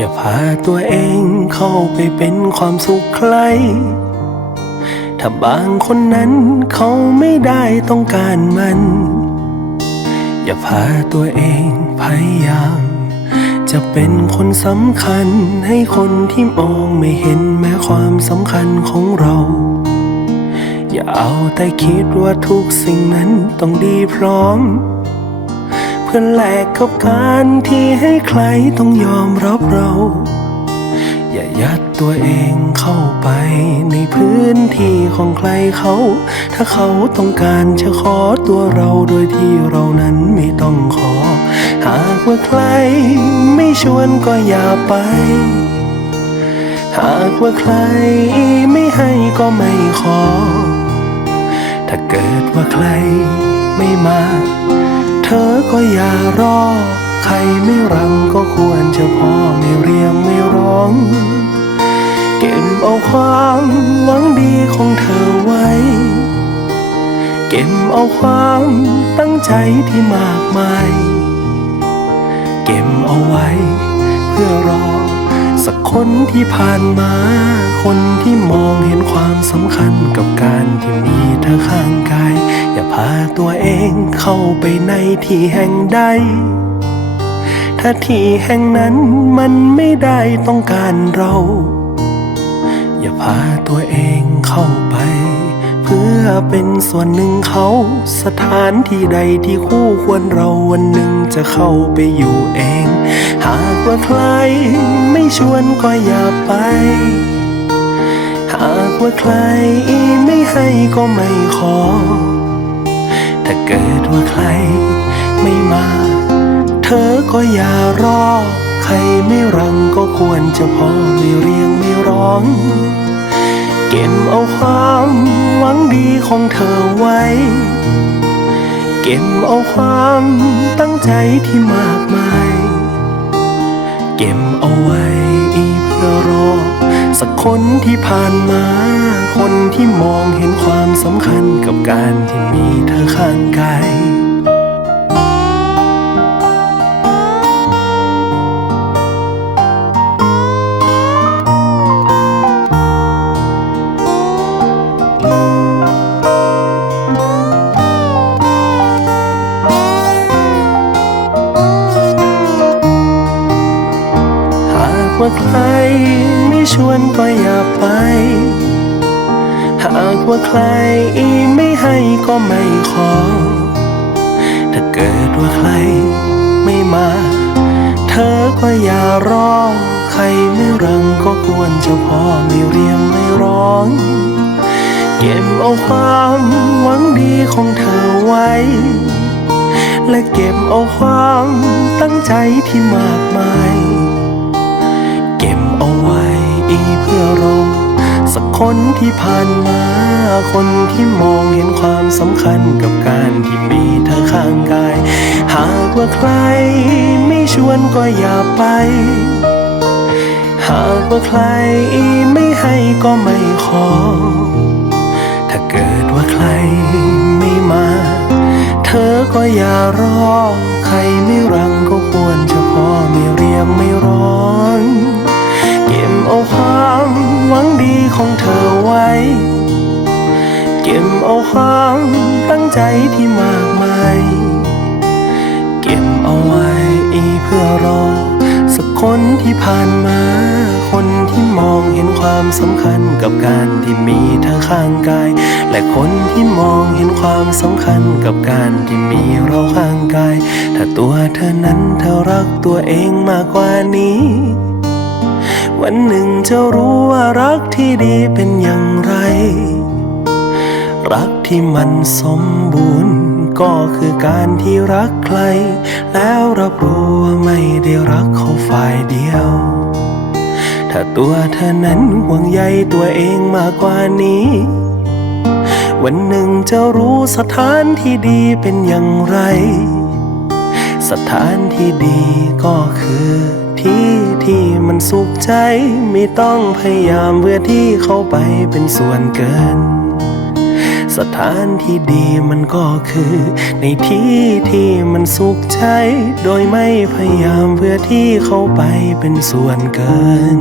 อย่าพาตัวเองเข้าไปเป็นความสุขใคร ถ้าบางคนนั้นเขาไม่ได้ต้องการมัน อย่าพาตัวเองพยายาม จะเป็นคนสำคัญให้คนที่มองไม่เห็นแม้ความสำคัญของเรา อย่าเอาแต่คิดว่าทุกสิ่งนั้นต้องดีพร้อม เพื่อแลกกับการที่ให้ใครต้องยอมรับเรา อย่ายัดตัวเองเข้าไปในพื้นที่ของใครเขา ถ้าเขาต้องการจะขอตัวเราโดยที่เรานั้นไม่ต้องขอ หากว่าใครไม่ชวนก็อย่าไป หากว่าใครไม่ให้ก็ไม่ขอ ถ้าเกิดว่าใครไม่มา เธอก็อย่ารอ ใครไม่รังก็ควรจะพอไม่เรียงไม่ร้อง เก็บเอาความหวังดีของเธอไว้ เก็บเอาความตั้งใจที่มากมาย เก็บเอาไว้ เพื่อรอ สักคนที่ผ่านมา คนที่มองเห็นความสำคัญกับการที่มีเธอข้างกายอย่าพา ตัวเองเข้าไปในที่แห่งใด ถ้าที่แห่งนั้นมันไม่ได้ต้องการเรา อย่าพาตัวเองเข้าไป เพื่อเป็นส่วนหนึ่งเขา สถานที่ใดที่คู่ควรเราวันหนึ่งจะเข้าไปอยู่เอง หากว่าใครไม่ชวนก็อย่าไปหากว่าใครไม่ให้ก็ไม่ขอ ก็อย่ารอ ใครไม่รังก็ควรจะพอไม่เรียงไม่ร้อง เก็บเอาความหวังดีของเธอไว้ เก็บเอาความตั้งใจที่มากมาย เก็บเอาไว้เพื่อรอ สักคนที่ผ่านมา คนที่มองเห็นความสำคัญกับการที่มีเธอข้างก ว่าใครไม่ชวนก็อย่าไป หากว่าใครไม่ให้ก็ไม่ขอ ถ้าเกิดว่าใครไม่มา เธอก็อย่ารอ ใครไม่รังก็ควรจะพอไม่เรียงไม่ร้อง เก็บเอาความหวังดีของเธอไว้ และเก็บเอาความตั้งใจที่มากมาย คนที่ผ่านมา คนที่มองเห็นความสำคัญกับการที่มีเธอข้างกาย หากว่าใครไม่ชวนก็อย่าไป หากว่าใครไม่ให้ก็ไม่ขอ ถ้าเกิดว่าใครไม่มา เธอก็อย่ารอ ใครไม่รังก็ควรจะพอไม่เรียงไม่รอ ใจที่มากมาย เก็บเอาไว้เพื่อรอ สักคนที่ผ่านมา คนที่มองเห็นความสำคัญกับการที่มีเธอข้างกาย และคนที่มองเห็นความสำคัญกับการที่มีเราข้างกาย ถ้าตัวเธอนั้นเธอรักตัวเองมากกว่านี้ วันหนึ่งจะรู้ว่ารักที่ดีเป็นอย่างไร รัก ที่มันสมบูรณ์ ก็คือการที่รักใคร แล้วรับรู้ว่าไม่ได้รักเขาฝ่ายเดียว ถ้าตัวเธอนั้นห่วงใยตัวเองมากกว่านี้ วันหนึ่งจะรู้สถานที่ดีเป็นอย่างไร สถานที่ดีก็คือที่ที่มันสุขใจ ไม่ต้องพยายามเพื่อที่เขาไปเป็นส่วนเกิน สถานที่ดีมันก็คือ ในที่ที่มันสุขใจ โดยไม่พยายามเพื่อที่เข้าไปเป็นส่วนเกิน